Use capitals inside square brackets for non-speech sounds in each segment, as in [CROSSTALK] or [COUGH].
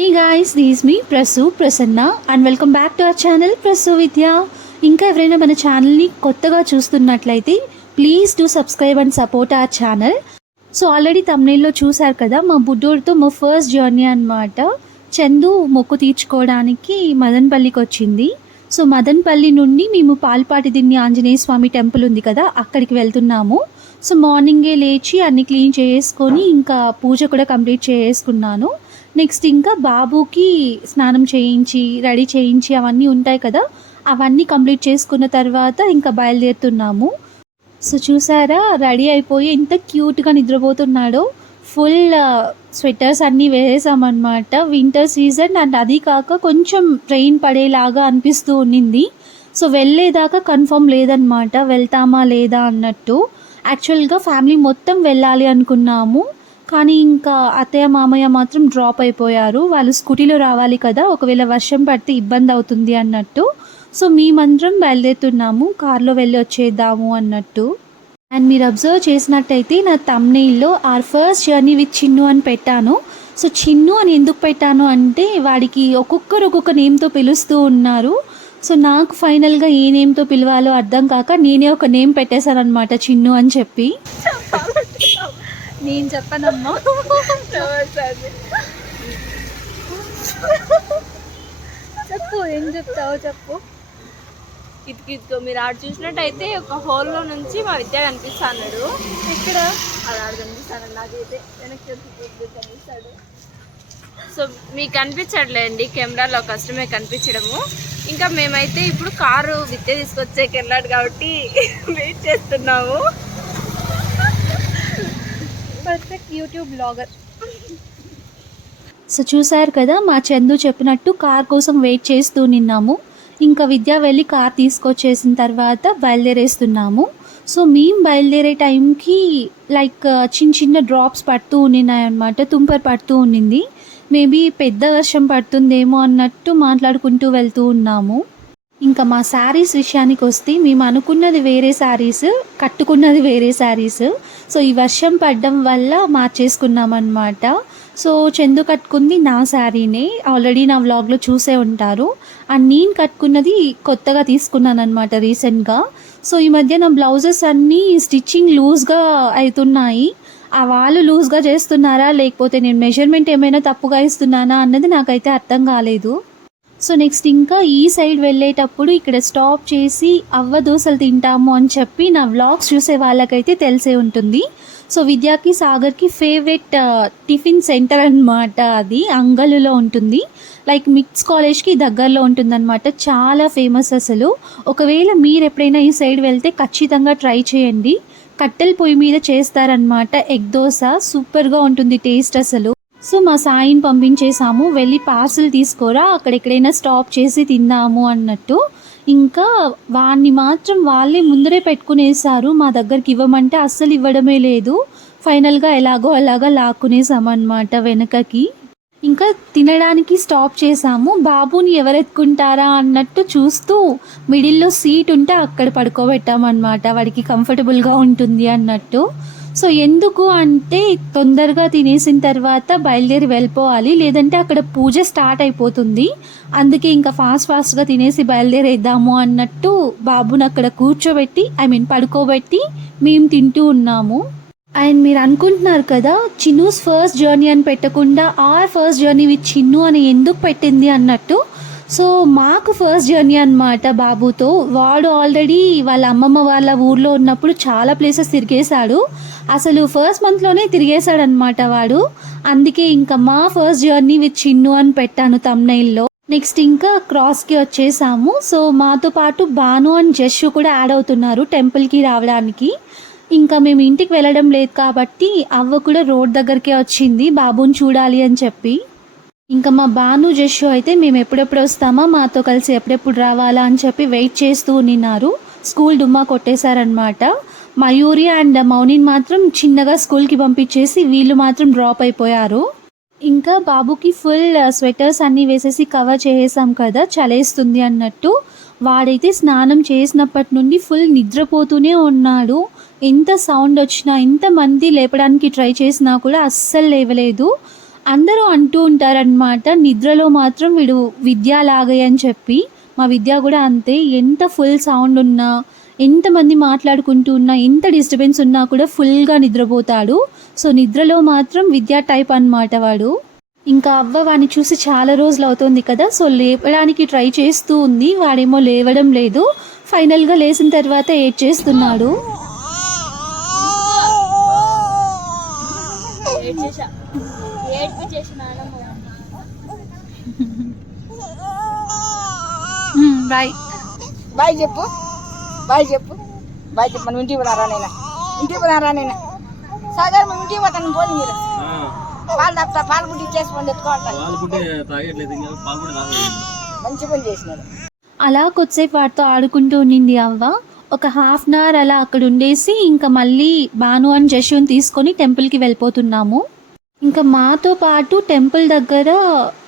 ఈ guys this me Prasu Prasanna and welcome back to our channel Prasu Vidya ఇంకా ఎవరైనా మన ఛానల్ని కొత్తగా చూస్తున్నట్లయితే please do subscribe and support our channel so already తమిళలో చూశారు కదా మా బుడ్డోడితో మా ఫస్ట్ జర్నీ అన్నమాట చందు మొక్కు తీర్చుకోవడానికి మదన్పల్లికి వచ్చింది సో మదన్పల్లి నుండి మేము పాల్పాటి దిన్ని ఆంజనేయ స్వామి టెంపుల్ ఉంది కదా అక్కడికి వెళ్తున్నాము సో మార్నింగే లేచి అన్ని క్లీన్ చేసుకొని ఇంకా పూజ కూడా కంప్లీట్ చేసుకున్నాను నెక్స్ట్ ఇంకా బాబుకి స్నానం చేయించి రెడీ చేయించి అవన్నీ ఉంటాయి కదా అవన్నీ కంప్లీట్ చేసుకున్న తర్వాత ఇంకా బయలుదేరుతున్నాము. సో చూసారా రెడీ అయిపోయి ఎంత క్యూట్గా నిద్రపోతున్నాడో. ఫుల్ స్వెటర్స్ అన్నీ వేసామన్నమాట. వింటర్ సీజన్ అండ్ అది కాక కొంచెం ట్రైన్ పడేలాగా అనిపిస్తూ ఉండింది. సో వెళ్ళేదాకా కన్ఫర్మ్ లేదనమాట వెళ్తామా లేదా అన్నట్టు. యాక్చువల్గా ఫ్యామిలీ మొత్తం వెళ్ళాలి అనుకున్నాము. కానీ ఇంకా అత్తయ్య మామయ్య మాత్రం డ్రాప్ అయిపోయారు. వాళ్ళు స్కూటీలో రావాలి కదా ఒకవేళ వర్షం పడితే ఇబ్బంది అవుతుంది అన్నట్టు. సో మేమందరం బయలుదేరుతున్నాము కార్లో వెళ్ళి వచ్చేద్దాము అన్నట్టు. అండ్ మీరు అబ్జర్వ్ చేసినట్టయితే నా తమ్నెయిల్లో our first journey with Chinnu అని పెట్టాను. సో చిన్ను అని ఎందుకు పెట్టాను అంటే వాడికి ఒక్కొక్కరు ఒక్కొక్క నేమ్తో పిలుస్తూ ఉన్నారు. సో నాకు ఫైనల్గా ఏ నేమ్తో పిలవాలో అర్థం కాక నేనే ఒక నేమ్ పెట్టేశాను అనమాట చిన్ను అని చెప్పి. నేను చెప్పనమ్మా. చెప్పు ఏం చెప్తావో చెప్పు. ఇదిగో మీరు ఆడ చూసినట్టయితే ఒక హోల్లో నుంచి మా విద్య కనిపిస్తాడు ఇక్కడ అది ఆడ కనిపిస్తాడు నాకైతే వెనక్కి కనిపిస్తాడు. సో మీకు కనిపించట్లేండి కెమెరాలో కష్టమే కనిపించడము. ఇంకా మేమైతే ఇప్పుడు కారు విద్య తీసుకొచ్చేకి వెళ్ళాడు కాబట్టి [LAUGHS] వెయిట్ చేస్తున్నాము. Perfect YouTube blogger. సో చూసారు కదా మా చందు చెప్పినట్టు కార్ కోసం వెయిట్ చేస్తూ నిన్నాము. ఇంకా విద్య వెళ్ళి కార్ తీసుకొచ్చేసిన తర్వాత బయలుదేరేస్తున్నాము. సో మేము బయలుదేరే టైంకి లైక్ చిన్న చిన్న డ్రాప్స్ పడుతూ ఉన్నాయి అనమాట తుంపర్ పడుతూ ఉండింది. మేబీ పెద్ద వర్షం పడుతుందేమో అన్నట్టు మాట్లాడుకుంటూ వెళ్తూ ఉన్నాము. ఇంకా మా శారీస్ విషయానికి వస్తే మేము అనుకున్నది వేరే శారీస్ కట్టుకున్నది వేరే శారీస్. సో ఈ వర్షం పడడం వల్ల మార్చేసుకున్నామన్నమాట. సో చందు కట్టుకుంది నా శారీనే. ఆల్రెడీ నా వ్లాగ్లో చూసే ఉంటారు. అండ్ నేను కట్టుకున్నది కొత్తగా తీసుకున్నాను అనమాట రీసెంట్గా. సో ఈ మధ్య నా బ్లౌజెస్ అన్నీ స్టిచ్చింగ్ లూజ్గా అవుతున్నాయి ఆ వాళ్ళు లూజ్గా చేస్తున్నారా? లేకపోతే నేను మెజర్మెంట్ ఏమైనా తప్పుగా ఇస్తున్నానా? అన్నది నాకైతే అర్థం కాలేదు. సో నెక్స్ట్ ఇంకా ఈ సైడ్ వెళ్ళేటప్పుడు ఇక్కడ స్టాప్ చేసి అవ్వ దోశలు తింటాము అని చెప్పి నా వ్లాగ్స్ చూసే వాళ్ళకైతే తెలిసే ఉంటుంది. సో విద్యాకి సాగర్కి ఫేవరెట్ టిఫిన్ సెంటర్ అన్నమాట అది. అంగలులో ఉంటుంది. లైక్ మిక్స్ కాలేజ్కి దగ్గరలో ఉంటుందన్నమాట. చాలా ఫేమస్ అసలు. ఒకవేళ మీరు ఎప్పుడైనా ఈ సైడ్ వెళ్తే ఖచ్చితంగా ట్రై చేయండి. కట్టెల పొయ్యి మీద చేస్తారనమాట ఎగ్ దోశ. సూపర్గా ఉంటుంది టేస్ట్ అసలు. సో మా సాయిని పంపించేసాము వెళ్ళి పార్సిల్ తీసుకోరా అక్కడ ఎక్కడైనా స్టాప్ చేసి తిందాము అన్నట్టు. ఇంకా వాడిని మాత్రం వాళ్ళే ముందరే పెట్టుకునేసారు మా దగ్గరికి ఇవ్వమంటే అస్సలు ఇవ్వడమే లేదు. ఫైనల్గా ఎలాగో అలాగా లాక్కునేసామన్నమాట వెనకకి. ఇంకా తినడానికి స్టాప్ చేసాము బాబుని ఎవరెత్తుకుంటారా అన్నట్టు చూస్తూ మిడిల్లో సీట్ ఉంటే అక్కడ పడుకోబెట్టామన్నమాట. వాడికి కంఫర్టబుల్గా ఉంటుంది అన్నట్టు. సో ఎందుకు అంటే తొందరగా తినేసిన తర్వాత బయలుదేరి వెళ్ళిపోవాలి. లేదంటే అక్కడ పూజ స్టార్ట్ అయిపోతుంది. అందుకే ఇంకా ఫాస్ట్ ఫాస్ట్గా తినేసి బయలుదేరేద్దాము అన్నట్టు బాబుని అక్కడ కూర్చోబెట్టి ఐ మీన్ పడుకోబెట్టి మేము తింటూ ఉన్నాము. అండ్ మీరు అనుకుంటున్నారు కదా చిన్నూస్ ఫస్ట్ జర్నీ అని పెట్టకుండా our first journey with Chinnu అని ఎందుకు పెట్టింది అన్నట్టు సో మాకు ఫస్ట్ జర్నీ అనమాట బాబుతో. వాడు ఆల్రెడీ వాళ్ళ అమ్మమ్మ వాళ్ళ ఊర్లో ఉన్నప్పుడు చాలా ప్లేసెస్ తిరిగేశాడు. అసలు ఫస్ట్ మంత్లోనే తిరిగేశాడు అనమాట వాడు. అందుకే ఇంకా మా ఫస్ట్ జర్నీ విత్ చిన్ను అని పెట్టాను తమ్నైల్లో నెక్స్ట్ ఇంకా క్రాస్కి వచ్చేసాము. సో మాతో పాటు బాను అండ్ జష్ కూడా యాడ్ అవుతున్నారు టెంపుల్కి రావడానికి. ఇంకా మేము ఇంటికి వెళ్ళడం లేదు కాబట్టి అవ్వ కూడా రోడ్ దగ్గరికే వచ్చింది. బాబుని చూడాలి అని చెప్పి. ఇంకా మా బాను జషు అయితే మేము ఎప్పుడెప్పుడు వస్తామా? మాతో కలిసి ఎప్పుడెప్పుడు రావాలా అని చెప్పి వెయిట్ చేస్తూ ఉన్నారు. స్కూల్ డుమ్మా కొట్టేశారనమాట మయూరి అండ్ మౌనిని మాత్రం చిన్నగా స్కూల్కి పంపించేసి వీళ్ళు మాత్రం డ్రాప్ అయిపోయారు. ఇంకా బాబుకి ఫుల్ స్వెటర్స్ అన్నీ వేసేసి కవర్ చేసేసాం కదా చలేస్తుంది అన్నట్టు. వాడైతే స్నానం చేసినప్పటి నుండి ఫుల్ నిద్రపోతూనే ఉన్నాడు. ఎంత సౌండ్ వచ్చినా ఎంతమంది లేపడానికి ట్రై చేసినా కూడా అస్సలు లేవలేదు. అందరూ అంటూ ఉంటారనమాట నిద్రలో మాత్రం వీడు విద్య అని చెప్పి. మా విద్య కూడా అంతే ఎంత ఫుల్ సౌండ్ ఉన్నా ఎంతమంది మాట్లాడుకుంటూ ఉన్నా ఎంత డిస్టర్బెన్స్ ఉన్నా కూడా ఫుల్గా నిద్రపోతాడు. సో నిద్రలో మాత్రం విద్యా టైప్ అన్నమాట వాడు. ఇంకా అవ్వ వాడిని చూసి చాలా రోజులు అవుతుంది కదా సో లేపడానికి ట్రై చేస్తూ ఉంది వాడేమో లేవడం లేదు. ఫైనల్గా లేచిన తర్వాత ఏడ్ చేస్తున్నాడు బాయ్. బాయ్ చెప్పు. బాయ్ చెప్పు. బాయ్ చెప్పు. మనం ఇంటికి పోనారా నేను ఇంటికి పోనారా నేను సాగర్ మనం ఇంటికి పోతాను పోని మీరు. పాలు తప్ప పాలు చేసుకోండి మంచి పని చేసినాడు అలా కొద్దిసేపు వాడితో ఆడుకుంటూ ఉండింది అవ్వ. ఒక హాఫ్ అన్ అవర్ అలా అక్కడ ఉండేసి ఇంకా మళ్ళీ భాను అని జషుని తీసుకొని టెంపుల్కి వెళ్ళిపోతున్నాము. ఇంకా మాతో పాటు టెంపుల్ దగ్గర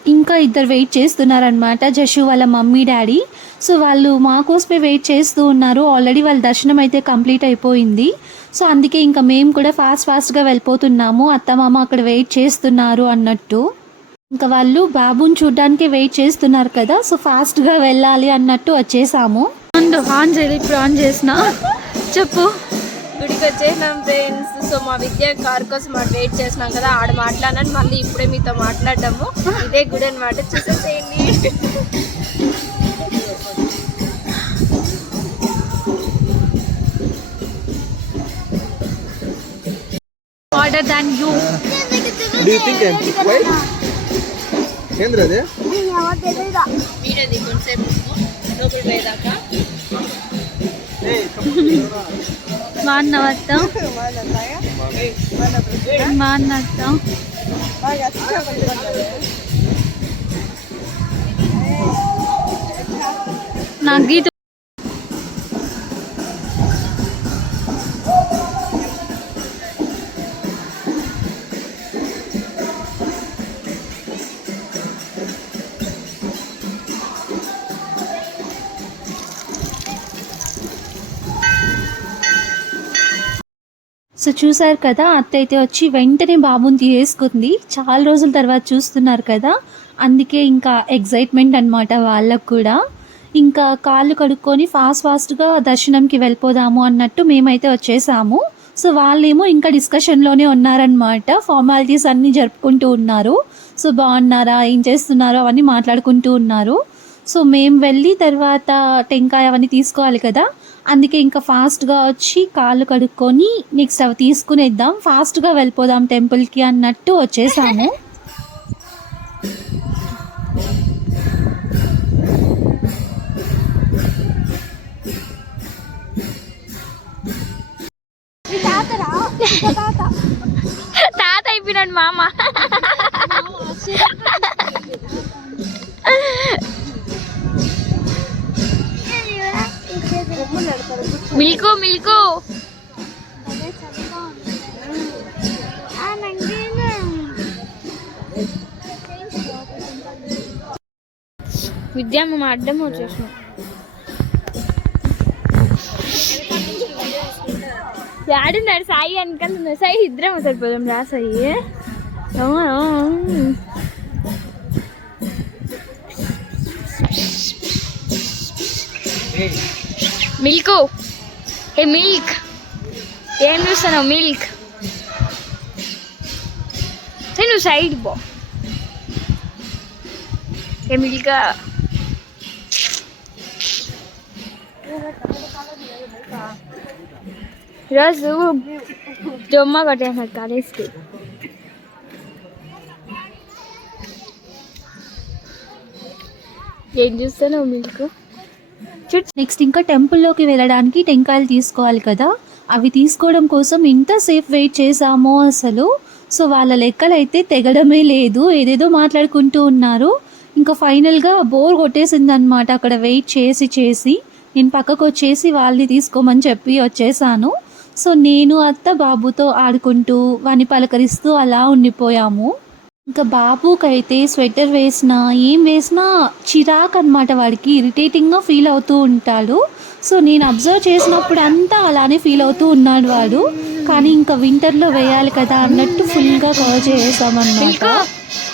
ఇంకా ఇద్దరు వెయిట్ చేస్తున్నారనమాట జషు వాళ్ళ మమ్మీ డాడీ. సో వాళ్ళు మా కోసమే వెయిట్ చేస్తూ ఉన్నారు. ఆల్రెడీ వాళ్ళ దర్శనం అయితే కంప్లీట్ అయిపోయింది. సో అందుకే ఇంకా మేము కూడా ఫాస్ట్ ఫాస్ట్గా వెళ్ళిపోతున్నాము. అత్తమామ అక్కడ వెయిట్ చేస్తున్నారు అన్నట్టు. ఇంకా వాళ్ళు బాబుని చూడడానికి వెయిట్ చేస్తున్నారు కదా సో ఫాస్ట్గా వెళ్ళాలి అన్నట్టు వచ్చేసాము. ఆన్ చేయాలి ఇప్పుడు ఆన్ చేసిన. చెప్పు. గుడికి వచ్చేసినాం ఫ్రెండ్స్ సో మా విద్య కార్ కోసం అటు వెయిట్ చేసినాం కదా ఆడ మాట్లాడినాను. మళ్ళీ ఇప్పుడే మీతో మాట్లాడటము ఇదే గుడి అనమాట చూసేసేయండి. Order than you Do you think I'm లోపలికి పోయేదాకా. బాగున్నావత్త బాగున్నత్త నా గీత సో చూసారు కదా అత్త అయితే వచ్చి వెంటనే బాబుని తీసేసుకుంది చాలా రోజుల తర్వాత చూస్తున్నారు కదా అందుకే ఇంకా ఎగ్జైట్మెంట్ అన్నమాట వాళ్ళకు కూడా. ఇంకా కాళ్ళు కడుక్కొని ఫాస్ట్ ఫాస్ట్గా దర్శనంకి వెళ్ళిపోదాము అన్నట్టు మేమైతే వచ్చేసాము. సో వాళ్ళేమో ఇంకా డిస్కషన్లోనే ఉన్నారనమాట ఫార్మాలిటీస్ అన్నీ జరుపుకుంటూ ఉన్నారు. సో బాగున్నారా ఏం చేస్తున్నారో అవన్నీ మాట్లాడుకుంటూ ఉన్నారు. సో మేము వెళ్ళి తర్వాత టెంకాయ అవన్నీ తీసుకోవాలి కదా అందుకే ఇంకా ఫాస్ట్గా వచ్చి కాళ్ళు కడుక్కొని నెక్స్ట్ అవి తీసుకునేద్దాం. ఫాస్ట్గా వెళ్ళిపోదాం టెంపుల్కి అన్నట్టు వచ్చేసాము. తాత అయిపోయినాడు మామ. Milk milk. విద్యా మేము అడ్డం వచ్చేసినాం. ఆడున్నాడు సాయి అనుకుంటున్నా సాయి ఇద్దరం సరిపోదాం రా సాయి. మిల్క్. ఏ మిల్క్ ఏం చూస్తున్నావు మిల్క్ నేను సైడ్ పో ఏ మిల్క్ ఈరోజు దొమ్మ కొట్టేసాను కాలేజ్కి ఏం చూస్తాను మిల్క్ నెక్స్ట్ ఇంకా టెంపుల్లోకి వెళ్ళడానికి టెంకాయలు తీసుకోవాలి కదా. అవి తీసుకోవడం కోసం ఇంతసేపు వెయిట్ చేసామో అసలు. సో వాళ్ళ లెక్కలు అయితే తెగడమే లేదు. ఏదేదో మాట్లాడుకుంటూ ఉన్నారు. ఇంకా ఫైనల్గా బోర్ కొట్టేసిందనమాట అక్కడ వెయిట్ చేసి చేసి. నేను పక్కకు వచ్చేసి వాళ్ళని తీసుకోమని చెప్పి వచ్చేసాను. సో నేను అత్త బాబుతో ఆడుకుంటూ వాని పలకరిస్తూ అలా ఉండిపోయాము. ఇంకా బాబుకైతే స్వెటర్ వేసినా ఏం వేసినా చిరాక్ అనమాట వాడికి. ఇరిటేటింగ్గా ఫీల్ అవుతూ ఉంటాడు. సో నేను అబ్జర్వ్ చేసినప్పుడు అంతా అలానే ఫీల్ అవుతూ ఉన్నాడు వాడు. కానీ ఇంకా వింటర్లో వేయాలి కదా అన్నట్టు ఫుల్గా కవర్ చేసామన్నమాట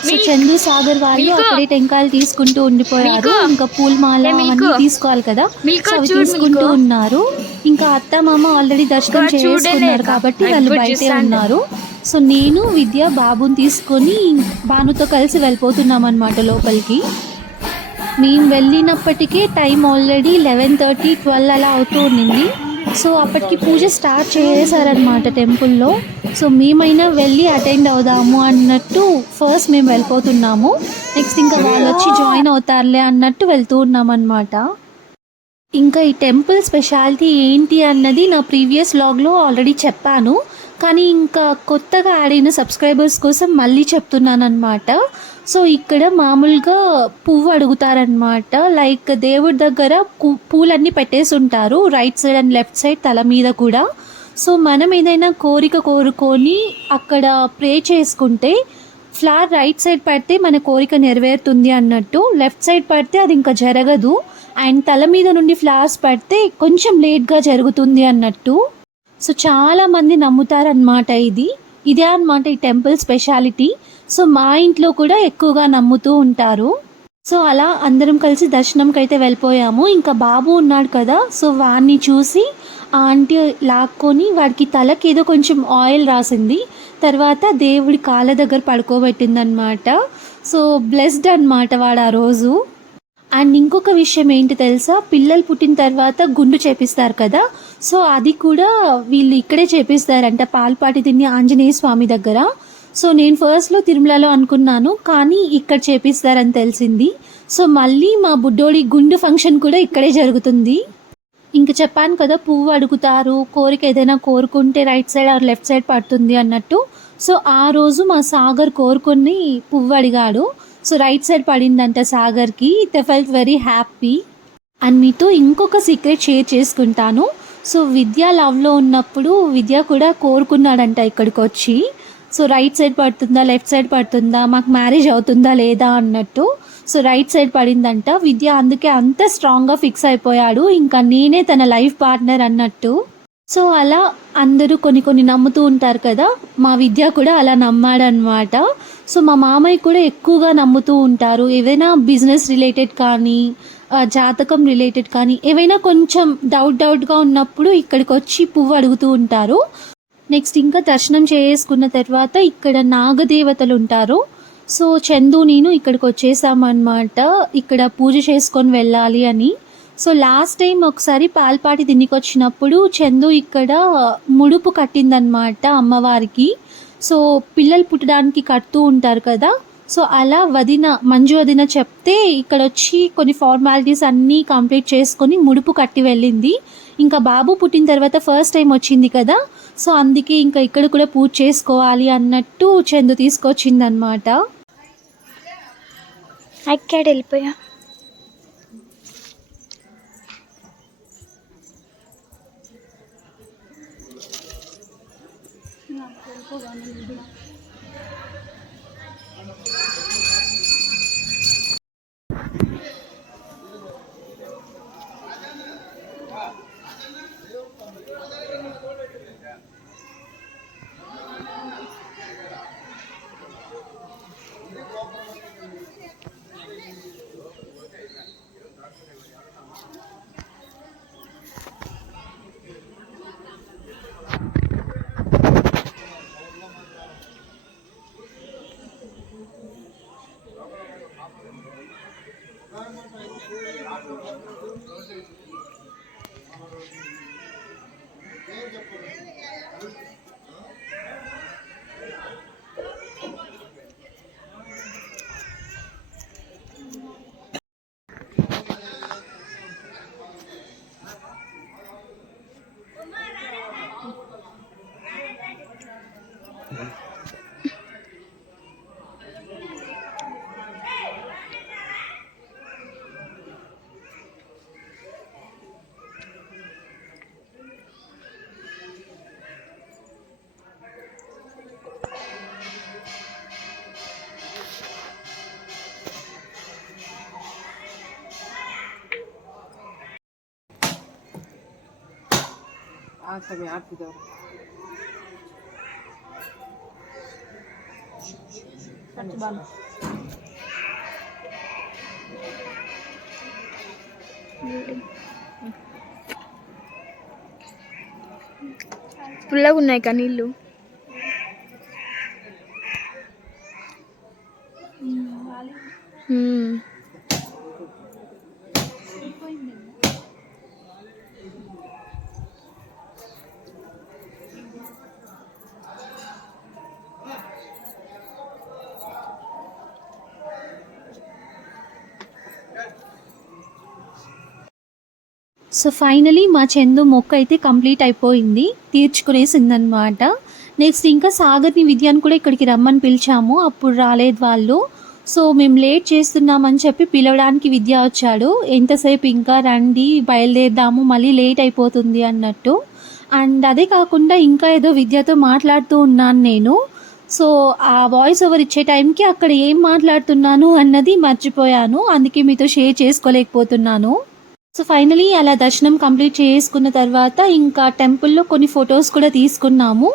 సో చందు సాగర్ వాళ్ళు అక్కడే టెంకాయలు తీసుకుంటూ ఉండిపోయారు. ఇంకా పూలమాల అవన్నీ తీసుకోవాలి కదా. సో అవి తీసుకుంటూ ఉన్నారు. ఇంకా అత్త మామ ఆల్రెడీ దర్శనం చేసుకున్నారు కాబట్టి వాళ్ళు బయటే ఉన్నారు. సో నేను విద్య బాబుని తీసుకొని భానుతో కలిసి వెళ్ళిపోతున్నాం అనమాట లోపలికి. మేము వెళ్ళినప్పటికీ time already eleven thirty twelve అలా అవుతూ ఉండింది. సో అప్పటికి పూజ స్టార్ట్ చేసేసారనమాట టెంపుల్లో. సో మేమైనా వెళ్ళి అటెండ్ అవుదాము అన్నట్టు ఫస్ట్ మేము వెళ్ళిపోతున్నాము. నెక్స్ట్ ఇంకా వాళ్ళు వచ్చి జాయిన్ అవుతారులే అన్నట్టు వెళ్తూ ఉన్నాం అనమాట ఇంకా ఈ టెంపుల్ స్పెషాలిటీ ఏంటి అన్నది నా ప్రీవియస్ లాగ్లో ఆల్రెడీ చెప్పాను. కానీ ఇంకా కొత్తగా ఆడిన సబ్స్క్రైబర్స్ కోసం మళ్ళీ చెప్తున్నాను సో ఇక్కడ మామూలుగా పువ్వు అడుగుతారనమాట లైక్ దేవుడి దగ్గర పూలన్నీ పెట్టేసి ఉంటారు. Right side and left side తల మీద కూడా. సో మనం ఏదైనా కోరిక కోరుకొని అక్కడ ప్రే చేసుకుంటే ఫ్లవర్ రైట్ సైడ్ పడితే మన కోరిక నెరవేరుతుంది అన్నట్టు. లెఫ్ట్ సైడ్ పడితే అది ఇంకా జరగదు. అండ్ తల మీద నుండి ఫ్లవర్స్ పడితే కొంచెం లేట్గా జరుగుతుంది అన్నట్టు. సో చాలామంది నమ్ముతారనమాట ఇది. ఇదే అనమాట ఈ టెంపుల్ స్పెషాలిటీ. సో మా ఇంట్లో కూడా ఎక్కువగా నమ్ముతూ ఉంటారు. సో అలా అందరం కలిసి దర్శనంకి అయితే వెళ్ళిపోయాము. ఇంకా బాబు ఉన్నాడు కదా సో వాడిని చూసి ఆ ఆంటీ లాక్కొని వాడికి తలకి ఏదో కొంచెం ఆయిల్ రాసింది. తర్వాత దేవుడి కాళ్ళ దగ్గర పడుకోబెట్టింది అనమాట సో బ్లెస్డ్ అనమాట వాడు ఆ రోజు. అండ్ ఇంకొక విషయం ఏంటి తెలుసా? పిల్లలు పుట్టిన తర్వాత గుండు చేపిస్తారు కదా సో అది కూడా వీళ్ళు ఇక్కడే చేపిస్తారంట. పాల్పాటి తిని ఆంజనేయ స్వామి దగ్గర. సో నేను ఫస్ట్లో తిరుమలలో అనుకున్నాను కానీ ఇక్కడ చేపిస్తారని తెలిసింది. సో మళ్ళీ మా బుడ్డోడి గుండు ఫంక్షన్ కూడా ఇక్కడే జరుగుతుంది. ఇంక చెప్పాను కదా పువ్వు అడుగుతారు కోరిక ఏదైనా కోరుకుంటే right side or left side పడుతుంది అన్నట్టు. సో ఆ రోజు మా సాగర్ కోరుకొని పువ్వు అడిగాడు. సో రైట్ సైడ్ పడిందంట సాగర్కి. It felt very happy and మీతో ఇంకొక సీక్రెట్ షేర్ చేసుకుంటాను. సో విద్య లవ్లో ఉన్నప్పుడు విద్య కూడా కోరుకున్నాడంట ఇక్కడికి వచ్చి సో రైట్ సైడ్ పడుతుందా లెఫ్ట్ సైడ్ పడుతుందా మాకు మ్యారేజ్ అవుతుందా లేదా అన్నట్టు. సో రైట్ సైడ్ పడిందంట. విద్య అందుకే అంత స్ట్రాంగ్గా ఫిక్స్ అయిపోయాడు. ఇంకా నేనే తన లైఫ్ పార్ట్నర్ అన్నట్టు. సో అలా అందరూ కొన్ని కొన్ని నమ్ముతూ ఉంటారు కదా మా విద్య కూడా అలా నమ్మాడనమాట సో మా మామయ్య కూడా ఎక్కువగా నమ్ముతూ ఉంటారు. ఏదైనా బిజినెస్ రిలేటెడ్ కానీ జాతకం రిలేటెడ్ కానీ ఏవైనా కొంచెం డౌట్ డౌట్గా ఉన్నప్పుడు ఇక్కడికి వచ్చి పువ్వు అడుగుతూ ఉంటారు. నెక్స్ట్ ఇంకా దర్శనం చేసుకున్న తర్వాత ఇక్కడ నాగదేవతలు ఉంటారు. సో చందు నేను ఇక్కడికి వచ్చేసామన్నమాట. ఇక్కడ పూజ చేసుకొని వెళ్ళాలి అని. సో లాస్ట్ టైం ఒకసారి పాల్పాటి దినికి వచ్చినప్పుడు చందు ఇక్కడ ముడుపు కట్టిందనమాట అమ్మవారికి. సో పిల్లలు పుట్టడానికి కడుతూ ఉంటారు కదా. సో అలా వదిన మంజు వదిన చెప్తే ఇక్కడ వచ్చి కొన్ని ఫార్మాలిటీస్ అన్నీ కంప్లీట్ చేసుకొని ముడుపు కట్టి వెళ్ళింది. ఇంకా బాబు పుట్టిన తర్వాత ఫస్ట్ టైం వచ్చింది కదా సో అందుకే ఇంకా ఇక్కడ కూడా పూజ చేసుకోవాలి అన్నట్టు చందు తీసుకొచ్చిందనమాట అక్కడ వెళ్ళిపోయా? 啊，怎么样？知道。పుల్లగా ఉన్నాయి కానీ నీళ్ళు? సో ఫైనలీ మా చందు మొక్క అయితే కంప్లీట్ అయిపోయింది. తీర్చుకునేసిందనమాట నెక్స్ట్ ఇంకా సాగర్ని విద్యాన్ని కూడా ఇక్కడికి రమ్మని పిలిచాము. అప్పుడు రాలేదు వాళ్ళు. సో మేము లేట్ చేస్తున్నామని చెప్పి పిలవడానికి విద్య వచ్చాడు. ఎంతసేపు ఇంకా రండి బయలుదేరదాము మళ్ళీ లేట్ అయిపోతుంది అన్నట్టు. అండ్ అదే కాకుండా ఇంకా ఏదో విద్యతో మాట్లాడుతూ ఉన్నాను నేను. సో ఆ వాయిస్ ఓవర్ ఇచ్చే టైంకి అక్కడ ఏం మాట్లాడుతున్నాను అన్నది మర్చిపోయాను. అందుకే మీతో షేర్ చేసుకోలేకపోతున్నాను. సో ఫైనలీ అలా దర్శనం కంప్లీట్ చేసుకున్న తర్వాత ఇంకా టెంపుల్లో కొన్ని ఫొటోస్ కూడా తీసుకున్నాము.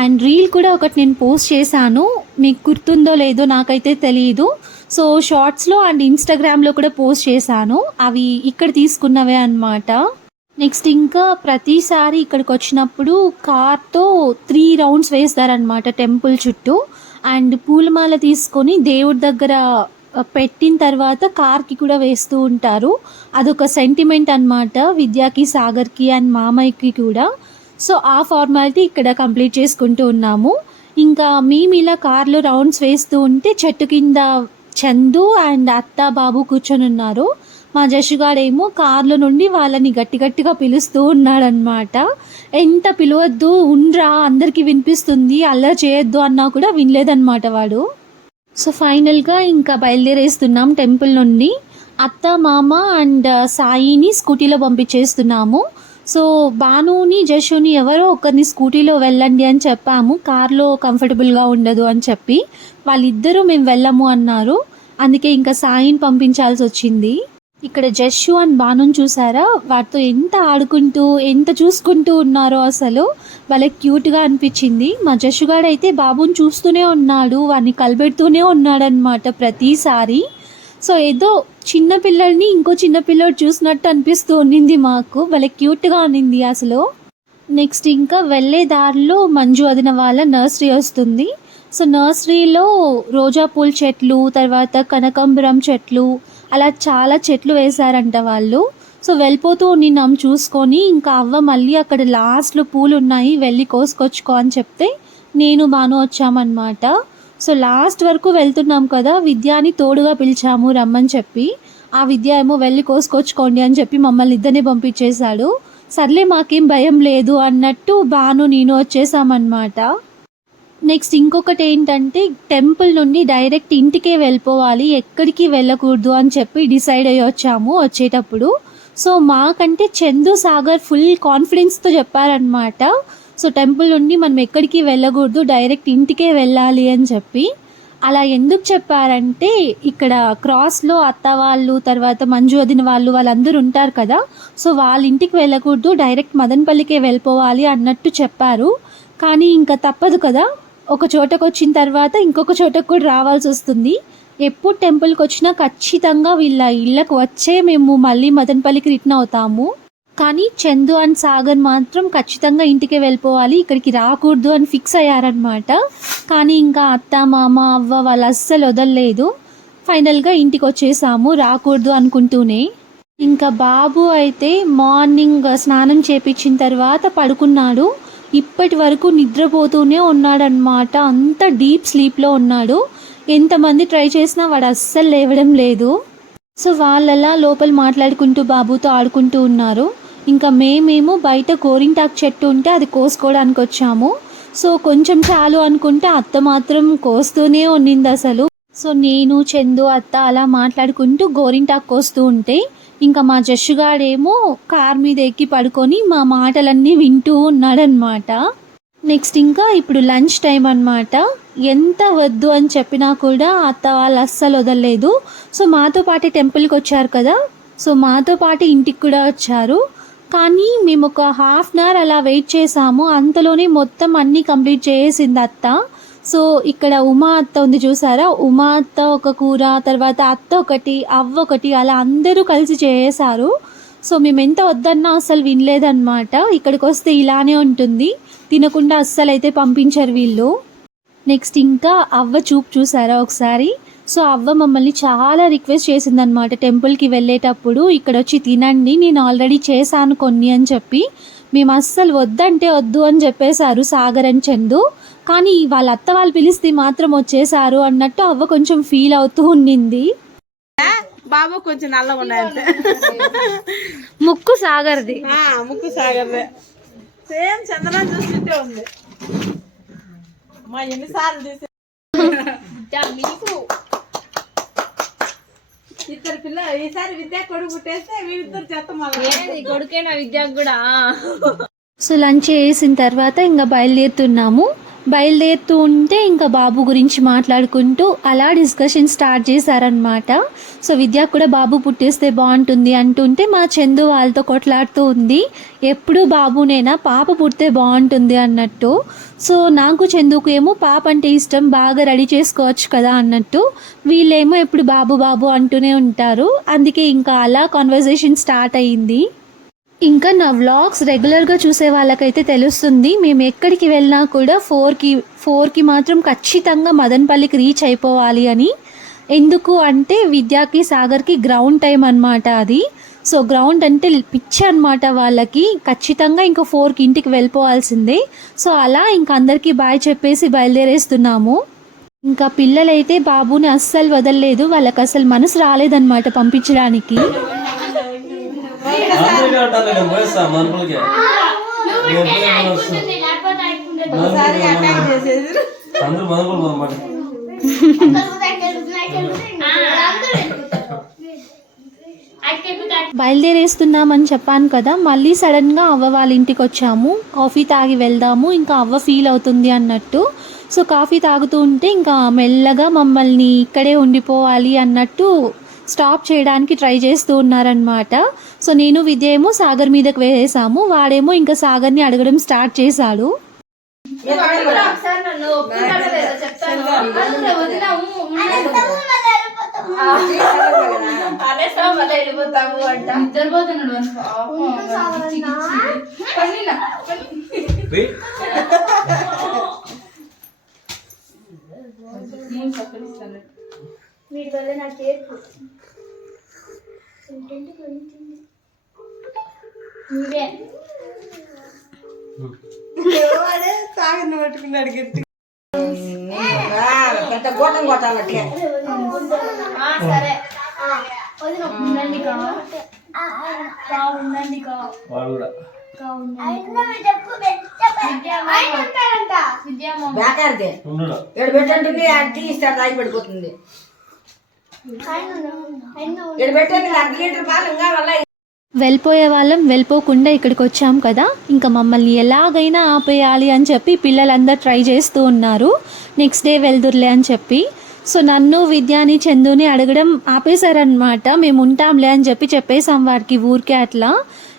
అండ్ రీల్ కూడా ఒకటి నేను పోస్ట్ చేశాను. మీకు గుర్తుందో లేదో నాకైతే తెలియదు సో షార్ట్స్లో అండ్ ఇన్స్టాగ్రామ్లో కూడా పోస్ట్ చేశాను. అవి ఇక్కడ తీసుకున్నవే అన్నమాట. నెక్స్ట్ ఇంకా ప్రతిసారి ఇక్కడికి వచ్చినప్పుడు కార్తో త్రీ రౌండ్స్ వేస్తారనమాట టెంపుల్ చుట్టూ. అండ్ పూలమాల తీసుకొని దేవుడి దగ్గర పెట్టిన తర్వాత కార్కి కూడా వేస్తూ ఉంటారు. అదొక సెంటిమెంట్ అన్నమాట విద్యాకి సాగర్కి అండ్ మామయ్యకి కూడా. సో ఆ ఫార్మాలిటీ ఇక్కడ కంప్లీట్ చేసుకుంటూ ఉన్నాము. ఇంకా మేము ఇలా కార్లో రౌండ్స్ వేస్తూ ఉంటే చెట్టు కింద చందు అండ్ అత్త బాబు కూర్చొని ఉన్నారు. మా జషుగాడేమో కార్లో నుండి వాళ్ళని గట్టి గట్టిగా పిలుస్తూ ఉన్నాడనమాట ఎంత పిలవద్దు ఉండ్రా అందరికీ వినిపిస్తుంది అల్లరి చేయొద్దు అన్నా కూడా వినలేదన్నమాట వాడు. సో ఫైనల్గా ఇంకా బయలుదేరేస్తున్నాం టెంపుల్ నుండి. అత్త మామ అండ్ సాయిని స్కూటీలో పంపించేస్తున్నాము. సో భానుని జషుని ఎవరో ఒకరిని స్కూటీలో వెళ్ళండి అని చెప్పాము. కార్లో కంఫర్టబుల్గా ఉండదు అని చెప్పి. వాళ్ళిద్దరూ మేము వెళ్ళము అన్నారు. అందుకే ఇంకా సాయిని పంపించాల్సి వచ్చింది. ఇక్కడ జస్సు అండ్ బానుని చూసారా? వాటితో ఎంత ఆడుకుంటూ ఎంత చూసుకుంటూ ఉన్నారో అసలు. వాళ్ళకి క్యూట్గా అనిపించింది. మా జషుగాడు అయితే బాబుని చూస్తూనే ఉన్నాడు. వాడిని కలబెడుతూనే ఉన్నాడనమాట ప్రతిసారి. సో ఏదో చిన్న పిల్లల్ని ఇంకో చిన్న పిల్లడు చూసినట్టు అనిపిస్తూ ఉండింది మాకు. వాళ్ళకి క్యూట్గా ఉన్నింది అసలు. నెక్స్ట్ ఇంకా వెళ్ళే దారిలో మంజు అదిన వాళ్ళ నర్సరీ వస్తుంది. సో నర్సరీలో రోజా పూల చెట్లు తర్వాత కనకాంబరం చెట్లు అలా చాలా చెట్లు వేశారంట వాళ్ళు. సో వెళ్ళిపోతూ నిన్నాం చూసుకొని ఇంకా అవ్వ మళ్ళీ అక్కడ లాస్ట్లో పూలు ఉన్నాయి వెళ్ళి కోసుకొచ్చుకో అని చెప్తే నేను బాను వచ్చామన్నమాట. సో లాస్ట్ వరకు వెళ్తున్నాం కదా విద్యాని తోడుగా పిలిచాము రమ్మని చెప్పి. ఆ విద్య ఏమో వెళ్ళి కోసుకొచ్చుకోండి అని చెప్పి మమ్మల్ని ఇద్దరిని పంపించేశాడు. సర్లే మాకేం భయం లేదు అన్నట్టు బాను నేను వచ్చేసామన్నమాట. నెక్స్ట్ ఇంకొకటి ఏంటంటే టెంపుల్ నుండి డైరెక్ట్ ఇంటికే వెళ్ళిపోవాలి ఎక్కడికి వెళ్ళకూడదు అని చెప్పి డిసైడ్ అయ్యి వచ్చాము వచ్చేటప్పుడు. సో మాకంటే చందు సాగర్ ఫుల్ కాన్ఫిడెన్స్తో చెప్పారనమాట సో టెంపుల్ నుండి మనం ఎక్కడికి వెళ్ళకూడదు డైరెక్ట్ ఇంటికే వెళ్ళాలి అని చెప్పి. అలా ఎందుకు చెప్పారంటే ఇక్కడ క్రాస్లో అత్త వాళ్ళు తర్వాత మంజు వదిన వాళ్ళు వాళ్ళందరూ ఉంటారు కదా సో వాళ్ళ ఇంటికి వెళ్ళకూడదు డైరెక్ట్ మదనపల్లికే వెళ్ళిపోవాలి అన్నట్టు చెప్పారు. కానీ ఇంకా తప్పదు కదా ఒక చోటకు వచ్చిన తర్వాత ఇంకొక చోటకు కూడా రావాల్సి వస్తుంది. ఎప్పుడు టెంపుల్కి వచ్చినా ఖచ్చితంగా వీళ్ళ ఇళ్ళకు వచ్చే మేము మళ్ళీ మదనపల్లికి రిటర్న్ అవుతాము. కానీ చందు అండ్ సాగర్ మాత్రం ఖచ్చితంగా ఇంటికే వెళ్ళిపోవాలి. ఇక్కడికి రాకూడదు అని ఫిక్స్ అయ్యారనమాట కానీ ఇంకా అత్త మామ అవ్వ వాళ్ళు అస్సలు వదలలేదు. ఫైనల్గా ఇంటికి వచ్చేసాము. రాకూడదు అనుకుంటూనే. ఇంకా బాబు అయితే మార్నింగ్ స్నానం చేపించిన తర్వాత పడుకున్నాడు. ఇప్పటి వరకు నిద్రపోతూనే ఉన్నాడనమాట అంత డీప్ స్లీప్లో ఉన్నాడు. ఎంతమంది ట్రై చేసినా వాడు అస్సలు లేవడం లేదు. సో వాళ్ళలా లోపల మాట్లాడుకుంటూ బాబుతో ఆడుకుంటూ ఉన్నారు. ఇంకా మేమేమో బయట గోరింటాకు చెట్టు ఉంటే అది కోసుకోవడానికి వచ్చాము. సో కొంచెం చాలు అనుకుంటే అత్త మాత్రం కోస్తూనే ఉన్నింది అసలు సో నేను చందు అత్త అలా మాట్లాడుకుంటూ గోరింటాకు కోస్తూ ఉంటే ఇంకా మా జస్సుగాడేమో కార్ మీద ఎక్కి పడుకొని మా మాటలన్నీ వింటూ ఉన్నాడనమాట నెక్స్ట్ ఇంకా ఇప్పుడు లంచ్ టైం అన్నమాట. ఎంత వద్దు అని చెప్పినా కూడా అత్త వాళ్ళు అస్సలు వదలలేదు. సో మాతో పాటు టెంపుల్కి వచ్చారు కదా. సో మాతో పాటు ఇంటికి కూడా వచ్చారు. కానీ మేము ఒక హాఫ్ అన్ అవర్ అలా వెయిట్ చేసాము. అంతలోనే మొత్తం అన్నీ కంప్లీట్ చేసింది అత్త. సో ఇక్కడ ఉమా అత్త ఉంది చూసారా? ఉమా అత్త ఒక కూర తర్వాత అత్త ఒకటి అవ్వ ఒకటి అలా అందరూ కలిసి చేశారు సో మేము ఎంత వద్దన్నా అస్సలు వినలేదన్నమాట. ఇక్కడికి వస్తే ఇలానే ఉంటుంది. తినకుండా అస్సలు అయితే పంపించారు వీళ్ళు. నెక్స్ట్ ఇంకా అవ్వ చూపు చూసారా ఒకసారి? సో అవ్వ మమ్మల్ని చాలా రిక్వెస్ట్ చేసిందనమాట టెంపుల్కి వెళ్ళేటప్పుడు. ఇక్కడ వచ్చి తినండి నేను ఆల్రెడీ చేశాను కొన్ని అని చెప్పి. మేము అస్సలు వద్దంటే వద్దు అని చెప్పేశారు సాగర్ అని చందు. కానీ వాళ్ళ అత్త వాళ్ళు పిలిస్తే మాత్రం వచ్చేసారు అన్నట్టు అవ్వ కొంచెం ఫీల్ అవుతూ ఉండింది. బాబు కొంచెం నల్లగా ఉన్నాయంతే ముక్కు సాగర్ది. ముక్కు సాగర్దే. సేమ్ చందన చూస్తుంటే ఉంది. మా ఎన్నిసార్లు తీసి ఇద్దరు పిల్ల ఈసారి విద్యా కొడుకు పుట్టేస్తే వీళ్ళిద్దరు చేస్తాం మళ్ళీ. కొడుకేనా విద్యకు కూడా? సో లంచ్ చేసిన తర్వాత ఇంకా బయలుదేరుతున్నాము. బయలుదేరుతూ ఉంటే ఇంకా బాబు గురించి మాట్లాడుకుంటూ అలా డిస్కషన్ స్టార్ట్ చేశారనమాట సో విద్య కూడా బాబు పుట్టేస్తే బాగుంటుంది అంటుంటే మా చందు వాళ్ళతో కొట్లాడుతూ ఉంది. ఎప్పుడు బాబునేనా పాప పుడితే బాగుంటుంది అన్నట్టు. సో నాకు చందుకు ఏమో పాప అంటే ఇష్టం బాగా రెడీ చేసుకోవచ్చు కదా అన్నట్టు. వీళ్ళేమో ఎప్పుడు బాబు బాబు అంటూనే ఉంటారు. అందుకే ఇంకా అలా కాన్వర్జేషన్ స్టార్ట్ అయ్యింది ఇంకా నా వ్లాగ్స్ రెగ్యులర్గా చూసే వాళ్ళకైతే తెలుస్తుంది. మేము ఎక్కడికి వెళ్ళినా కూడా ఫోర్కి ఫోర్కి మాత్రం ఖచ్చితంగా మదన్పల్లికి రీచ్ అయిపోవాలి అని. ఎందుకు అంటే విద్యాకి సాగర్కి గ్రౌండ్ టైం అన్నమాట అది. సో గ్రౌండ్ అంటే పిచ్చి అనమాట వాళ్ళకి. ఖచ్చితంగా ఇంకా ఫోర్కి ఇంటికి వెళ్ళిపోవాల్సిందే. సో అలా ఇంకా అందరికీ బాయ్ చెప్పేసి బయలుదేరేస్తున్నాము. ఇంకా పిల్లలైతే బాబుని అస్సలు వదలలేదు. వాళ్ళకి అసలు మనసు రాలేదన్నమాట పంపించడానికి. అందరికీ అంటాను నేను పోయేస్తా మనుషులకి. నేను ఎప్పుడైనా వస్తా. అందరూ మనుషులు పోమాట బయలుదేరేస్తున్నామని చెప్పాను కదా మళ్ళీ సడన్గా అవ్వ వాళ్ళ ఇంటికి వచ్చాము. కాఫీ తాగి వెళ్దాము ఇంకా అవ్వ ఫీల్ అవుతుంది అన్నట్టు. సో కాఫీ తాగుతూ ఉంటే ఇంకా మెల్లగా మమ్మల్ని ఇక్కడే ఉండిపోవాలి అన్నట్టు స్టాప్ చేయడానికి ట్రై చేస్తూ ఉన్నారనమాట సో నేను విద్య ఏమో సాగర్ మీదకి వేసాము వాడేమో ఇంకా సాగర్ని అడగడం స్టార్ట్ చేశాడు ఒకసారి వల్ల నాకు లేదో సాగర్ని పట్టుకున్నాడు గట్టి పెద్ద గోటం సరే. వాడు కూడా. ఇక్కడ పెట్టండి టీ ఇస్తాడు తాగి పడిపోతుంది. ఇక్కడ పెట్టండి అర్ధ లీటర్ పాలు ఇంకా వల్ల వెళ్ళిపోయే వాళ్ళం వెళ్ళిపోకుండా ఇక్కడికి వచ్చాం కదా. ఇంకా మమ్మల్ని ఎలాగైనా ఆపేయాలి అని చెప్పి పిల్లలందరూ ట్రై చేస్తూ ఉన్నారు. నెక్స్ట్ డే వెళ్దురులే అని చెప్పి. సో నన్ను విద్యాని చందుని అడగడం ఆపేశారనమాట మేము ఉంటాంలే అని చెప్పి చెప్పేశాం వాడికి ఊరికే అట్లా.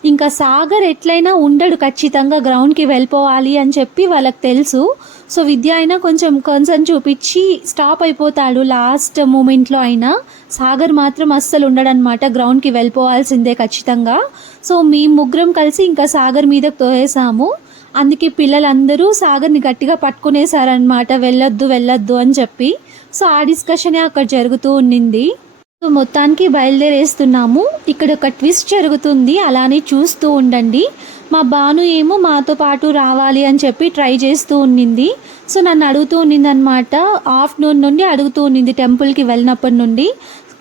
ఇంకా సాగర్ ఎట్లయినా ఉండడు ఖచ్చితంగా గ్రౌండ్కి వెళ్ళిపోవాలి అని చెప్పి వాళ్ళకి తెలుసు. సో విద్య అయినా కొంచెం కన్సర్న్ చూపించి స్టాప్ అయిపోతాడు. లాస్ట్ మూమెంట్లో అయినా సాగర్ మాత్రం అస్సలు ఉండడనమాట గ్రౌండ్కి వెళ్ళిపోవాల్సిందే ఖచ్చితంగా. సో మేము ముగ్గురం కలిసి ఇంకా సాగర్ మీదకు తోసేసాము. అందుకే పిల్లలందరూ సాగర్ని గట్టిగా పట్టుకునేసారనమాట వెళ్ళొద్దు వెళ్ళొద్దు అని చెప్పి. సో ఆ డిస్కషనే అక్కడ జరుగుతూ ఉండింది. సో మొత్తానికి బయలుదేరేస్తున్నాము. ఇక్కడ ఒక ట్విస్ట్ జరుగుతుంది. అలానే చూస్తూ ఉండండి. మా బాను ఏమో మాతో పాటు రావాలి అని చెప్పి ట్రై చేస్తూ ఉండింది సో నన్ను అడుగుతూ ఉండింది అనమాట ఆఫ్టర్నూన్ నుండి అడుగుతూ ఉండింది టెంపుల్కి వెళ్ళినప్పటి నుండి.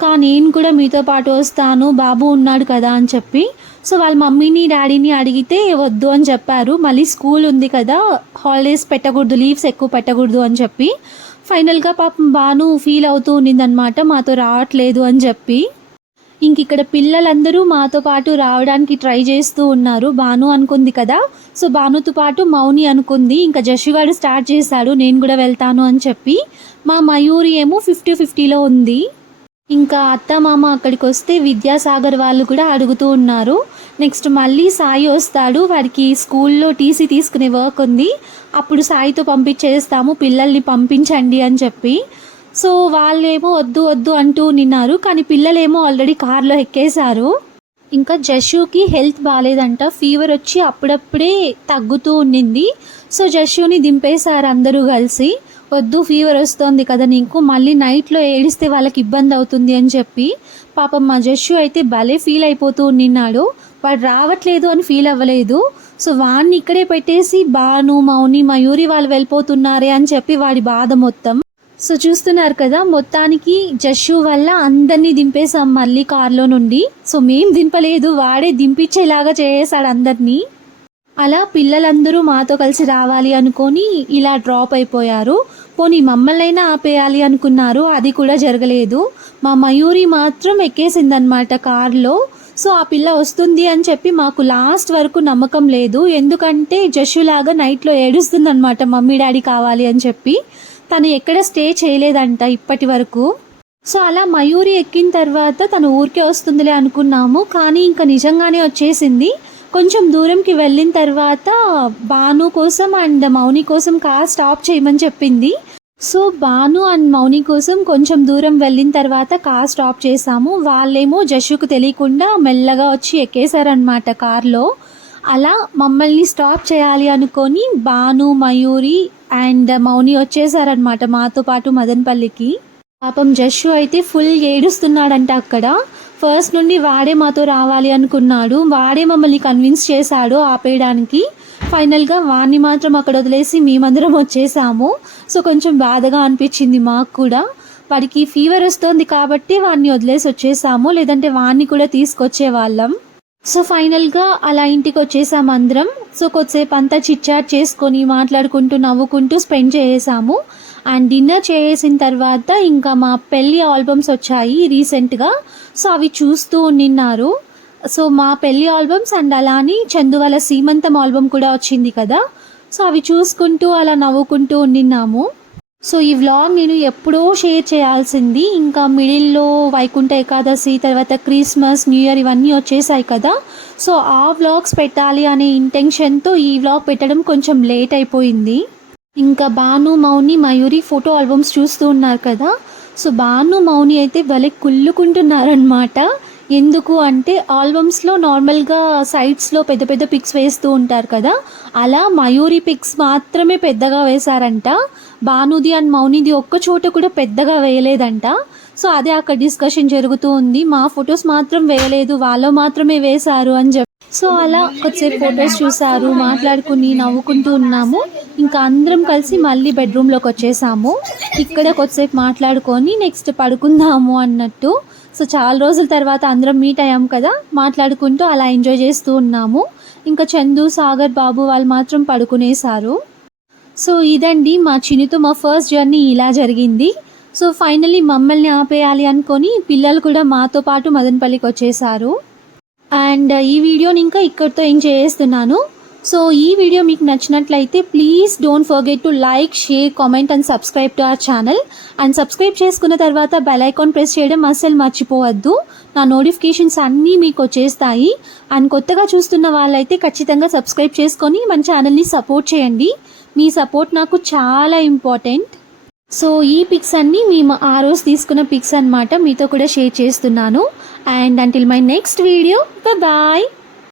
కానీ నేను కూడా మీతో పాటు వస్తాను బాబు ఉన్నాడు కదా అని చెప్పి. సో వాళ్ళ మమ్మీని డాడీని అడిగితే వద్దు అని చెప్పారు. మళ్ళీ స్కూల్ ఉంది కదా హాలిడేస్ పెట్టకూడదు లీవ్స్ ఎక్కువ పెట్టకూడదు అని చెప్పి. ఫైనల్గా పాపం బాను ఫీల్ అవుతూ ఉన్నిందనమాట మాతో రావట్లేదు అని చెప్పి. ఇంక ఇక్కడ పిల్లలందరూ మాతో పాటు రావడానికి ట్రై చేస్తూ ఉన్నారు. బాను అనుకుంది కదా? సో బానుతో పాటు మౌని అనుకుంది. ఇంకా జషివాడు స్టార్ట్ చేశాడు. నేను కూడా వెళ్తాను అని చెప్పి. మా మయూరి ఏమో ఫిఫ్టీ ఫిఫ్టీలో ఉంది. ఇంకా అత్త మామ అక్కడికి వస్తే విద్యాసాగర్ వాళ్ళు కూడా అడుగుతూ ఉన్నారు. నెక్స్ట్ మళ్ళీ సాయి వస్తాడు. వాడికి స్కూల్లో టీసీ తీసుకునే వర్క్ ఉంది. అప్పుడు సాయితో పంపించేస్తాము. పిల్లల్ని పంపించండి అని చెప్పి. సో వాళ్ళేమో వద్దు వద్దు అంటూ నిన్నారు కానీ పిల్లలేమో ఆల్రెడీ కార్లో ఎక్కేశారు. ఇంకా జషుకి హెల్త్ బాగాలేదంట ఫీవర్ వచ్చి అప్పుడప్పుడే తగ్గుతూ ఉండింది సో జషుని దింపేశారు అందరూ కలిసి. వద్దు ఫీవర్ వస్తుంది కదా నీకు. మళ్ళీ నైట్లో ఏడిస్తే వాళ్ళకి ఇబ్బంది అవుతుంది అని చెప్పి. పాపం మా జషు అయితే భలే ఫీల్ అయిపోతూ నిన్నాడు వాడు రావట్లేదు అని ఫీల్ అవ్వలేదు. సో వాడిని ఇక్కడే పెట్టేసి బాను మౌని మయూరి వాళ్ళు వెళ్ళిపోతున్నారే అని చెప్పి వాడి బాధ మొత్తం. సో చూస్తున్నారు కదా మొత్తానికి జషు వల్ల అందరినీ దింపేశాం మళ్ళీ కార్లో నుండి. సో మేం దింపలేదు వాడే దింపించేలాగా చేసేసాడు అందరినీ. అలా పిల్లలందరూ మాతో కలిసి రావాలి అనుకొని ఇలా డ్రాప్ అయిపోయారు. పోనీ మమ్మల్నైనా ఆపేయాలి అనుకున్నారు అది కూడా జరగలేదు. మా మయూరి మాత్రం ఎక్కేసిందనమాట కార్లో. సో ఆ పిల్ల వస్తుంది అని చెప్పి మాకు లాస్ట్ వరకు నమ్మకం లేదు. ఎందుకంటే జషులాగా నైట్లో ఏడుస్తుందనమాట మమ్మీ డాడీ కావాలి అని చెప్పి. తను ఎక్కడ స్టే చేయలేదంట ఇప్పటి వరకు. సో అలా మయూరి ఎక్కిన తర్వాత తను ఊరికే వస్తుందిలే అనుకున్నాము. కానీ ఇంకా నిజంగానే వచ్చేసింది. కొంచెం దూరంకి వెళ్ళిన తర్వాత బాను కోసం అండ్ మౌని కోసం కార్ స్టాప్ చేయమని చెప్పింది. సో బాను అండ్ మౌని కోసం కొంచెం దూరం వెళ్ళిన తర్వాత కార్ స్టాప్ చేశాము. వాళ్ళేమో జషుకు తెలియకుండా మెల్లగా వచ్చి ఎక్కేశారనమాట కార్లో. అలా మమ్మల్ని స్టాప్ చేయాలి అనుకొని బాను మయూరి అండ్ మౌని వచ్చేసారనమాట మాతో పాటు మదన్పల్లికి. పాపం జషు అయితే ఫుల్ ఏడుస్తున్నాడంట అక్కడ. ఫస్ట్ నుండి వాడే మాతో రావాలి అనుకున్నాడు. వాడే మమ్మల్ని కన్విన్స్ చేశాడు ఆపేయడానికి. ఫైనల్గా వాడిని మాత్రం అక్కడ వదిలేసి మేమందరం వచ్చేసాము. సో కొంచెం బాధగా అనిపించింది మాకు కూడా. వాడికి ఫీవర్ వస్తుంది కాబట్టి వాడిని వదిలేసి వచ్చేసాము. లేదంటే వాడిని కూడా తీసుకొచ్చే వాళ్ళం సో ఫైనల్గా అలా ఇంటికి వచ్చేసాము అందరం. సో కొద్దిసేపు అంతా చిట్చాట్ చేసుకొని మాట్లాడుకుంటూ నవ్వుకుంటూ స్పెండ్ చేసేసాము. అండ్ డిన్నర్ చేసిన తర్వాత ఇంకా మా పెళ్ళి ఆల్బమ్స్ వచ్చాయి రీసెంట్గా. సో అవి చూస్తూ నిన్నారు. సో మా పెళ్ళి ఆల్బమ్స్ అండ్ అలానే చందు వాళ్ళ సీమంతం ఆల్బమ్ కూడా వచ్చింది కదా. సో అవి చూసుకుంటూ అలా నవ్వుకుంటూ ఉండిన్నాము సో ఈ వ్లాగ్ నేను ఎప్పుడో షేర్ చేయాల్సింది. ఇంకా మిడిల్లో వైకుంఠ ఏకాదశి తర్వాత క్రిస్మస్ న్యూ ఇయర్ ఇవన్నీ వచ్చేసాయి కదా. సో ఆ వ్లాగ్స్ పెట్టాలి అనే ఇంటెన్షన్తో ఈ వ్లాగ్ పెట్టడం కొంచెం లేట్ అయిపోయింది. ఇంకా బాను మౌని మయూరి ఫోటో ఆల్బమ్స్ చూస్తూ ఉన్నారు కదా. సో బాను మౌని అయితే భలే కుళ్ళుకుంటున్నారనమాట ఎందుకు అంటే ఆల్బమ్స్లో నార్మల్గా సైడ్స్లో పెద్ద పెద్ద పిక్స్ వేస్తూ ఉంటారు కదా. అలా మయూరి పిక్స్ మాత్రమే పెద్దగా వేశారంట. భానుది అండ్ మౌనిది ఒక్క చోట కూడా పెద్దగా వేయలేదంట. సో అదే అక్కడ డిస్కషన్ జరుగుతూ ఉంది. మా ఫొటోస్ మాత్రం వేయలేదు. వాళ్ళు మాత్రమే వేశారు అని చెప్పి. సో అలా కొద్దిసేపు ఫొటోస్ చూసారు మాట్లాడుకుని నవ్వుకుంటూ ఉన్నాము. ఇంకా అందరం కలిసి మళ్ళీ బెడ్రూమ్లోకి వచ్చేసాము. ఇక్కడ కొద్దిసేపు మాట్లాడుకొని నెక్స్ట్ పడుకుందాము అన్నట్టు. సో చాలా రోజుల తర్వాత అందరం మీట్ అయ్యాం కదా. మాట్లాడుకుంటూ అలా ఎంజాయ్ చేస్తూ ఉన్నాము. ఇంకా చందు సాగర్ బాబు వాళ్ళు మాత్రం పడుకునేసారు సో ఇదండి మా చిన్నతో మా ఫస్ట్ జర్నీ ఇలా జరిగింది. సో ఫైనల్లీ మమ్మల్ని ఆపేయాలి అనుకొని పిల్లలు కూడా మాతో పాటు మదనపల్లికి వచ్చేసారు. అండ్ ఈ వీడియోని ఇంకా ఇక్కడితో ఏం చేస్తున్నాను. సో ఈ వీడియో మీకు నచ్చినట్లయితే please don't forget to like share comment and subscribe to our channel. And subscribe చేసుకున్న తర్వాత బెల్ ఐకాన్ ప్రెస్ చేయడం అస్సలు మర్చిపోవద్దు. నా నోటిఫికేషన్స్ అన్నీ మీకు వచ్చేస్తాయి. అండ్ కొత్తగా చూస్తున్న వాళ్ళైతే ఖచ్చితంగా సబ్స్క్రైబ్ చేసుకొని మన ఛానల్ని సపోర్ట్ చేయండి. మీ సపోర్ట్ నాకు చాలా ఇంపార్టెంట్ సో ఈ పిక్స్ అన్నీ మేము ఆ రోజు తీసుకున్న పిక్స్ అన్నమాట మీతో కూడా షేర్ చేస్తున్నాను. And until my next video bye